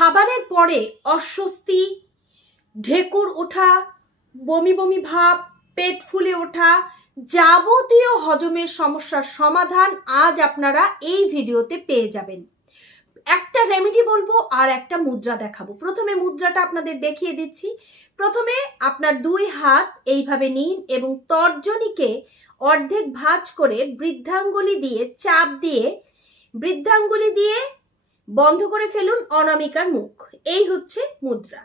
খাবারের পরে অস্বস্তি, ঢেকুর ওঠা, বমি বমি ভাব, পেট ফুলে ওঠা, যাবতীয় হজমের সমস্যার সমাধান আজ আপনারা এই ভিডিওতে পেয়ে যাবেন। একটা রেমেডি বলবো আর একটা মুদ্রা দেখাবো। প্রথমে মুদ্রাটা আপনাদের দেখিয়ে দিচ্ছি। প্রথমে আপনার দুই হাত এইভাবে নিন এবং তর্জনীকে অর্ধেক ভাঁজ করে বৃদ্ধাঙ্গুলি দিয়ে চাপ দিয়ে বৃদ্ধাঙ্গুলি দিয়ে বন্ধ করে ফেলুন অনামিকার মুখ। এই হচ্ছে মুদ্রা।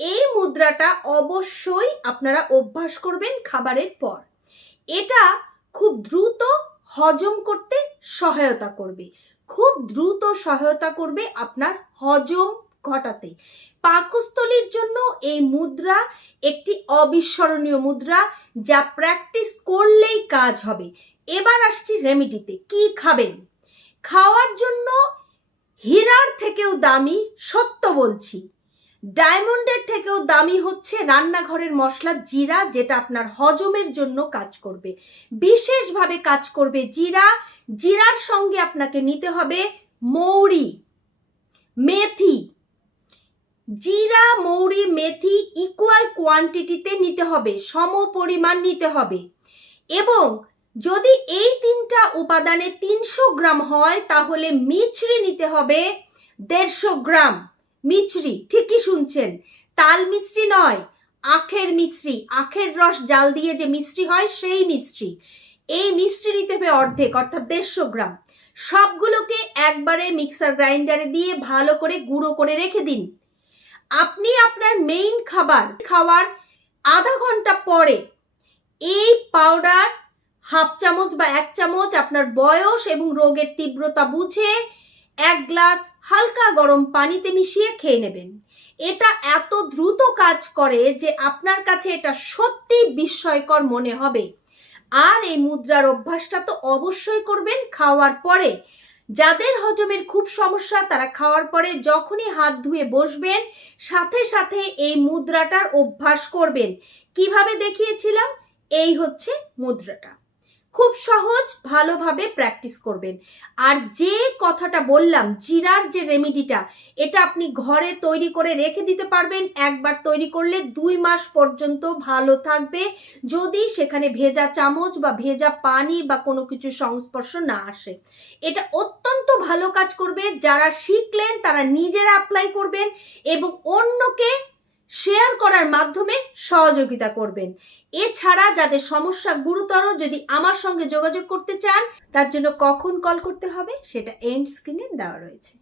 এই মুদ্রাটা অবশ্যই আপনারা অভ্যাস করবেন খাবারের পর। এটা খুব দ্রুত হজম করতে সহায়তা করবে, খুব দ্রুত সহায়তা করবে আপনার হজম ঘটাতে। পাকস্থলীর জন্য এই মুদ্রা একটি অবিস্মরণীয় মুদ্রা, যা প্র্যাকটিস করলেই কাজ হবে। এবার আসছি রেমেডিতে। কি খাবেন? খাওয়ার জন্য হীরার থেকেও দামি, সত্য বলছি, ডায়মন্ডের থেকেও দামি হচ্ছে রান্নাঘরের মশলা জিরা, যেটা আপনার হজমের জন্য কাজ করবে, বিশেষভাবে কাজ করবে জিরা। জিরার সঙ্গে আপনাকে নিতে হবে মৌরি, মেথি। জিরা, মৌরি, মেথি ইকুয়াল কোয়ান্টিটিতে নিতে হবে, সম পরিমাণ নিতে হবে। এবং যদি এই তিনটা উপাদানে 300 গ্রাম হয় তাহলে মিছরি নিতে হবে 150 গ্রাম। মিছরি, ঠিকই শুনছেন, তাল মিছরি নয়, আখের মিছরি, আখের রস জাল দিয়ে যে মিছরি হয় সেই মিছরি। এই মিছরি নিতে হবে অর্ধেক, অর্থাৎ 150 গ্রাম। সবগুলোকে একবারে মিক্সার গ্রাইন্ডারে দিয়ে ভালো করে গুঁড়ো করে রেখে দিন। আপনি আপনার মেইন খাবার খাওয়ার আধা ঘন্টা পরে এই পাউডার হাফ চামচ বা 1 চামচ আপনার বয়স এবং রোগের তীব্রতা বুঝে 1 গ্লাস হালকা গরম পানিতে মিশিয়ে খেয়ে নেবেন। এটা এত দ্রুত কাজ করে যে আপনার কাছে এটা সত্যি বিস্ময়কর মনে হবে। আর এই মুদ্রার অভ্যাসটা তো অবশ্যই করবেন খাওয়ার পরে। যাদের হজমের খুব সমস্যা তারা খাওয়ার পরে যখনই হাত ধুয়ে বসবেন সাথে সাথে এই মুদ্রাটার অভ্যাস করবেন। কিভাবে দেখিয়েছিলাম, এই হচ্ছে মুদ্রাটা। খুব সহজ, ভালোভাবে প্র্যাকটিস করবেন। আর যে কথাটা বললাম, জিরার যে রেমেডিটা, এটা আপনি ঘরে তৈরি করে রেখে দিতে পারবেন। একবার তৈরি করলে 2 মাস পর্যন্ত ভালো থাকবে, যদি সেখানে ভেজা চামচ বা ভেজা পানি বা কোনো কিছু সংস্পর্শ না আসে। এটা অত্যন্ত ভালো কাজ করবে। যারা শিখলেন তারা নিজেরা অ্যাপ্লাই করবেন এবং অন্যকে শেয়ার করার মাধ্যমে সহযোগিতা করবেন। এছাড়া যাদের সমস্যা গুরুতর, যদি আমার সঙ্গে যোগাযোগ করতে চান তার জন্য কখন কল করতে হবে সেটা এন্ড স্ক্রিনে দেওয়া রয়েছে।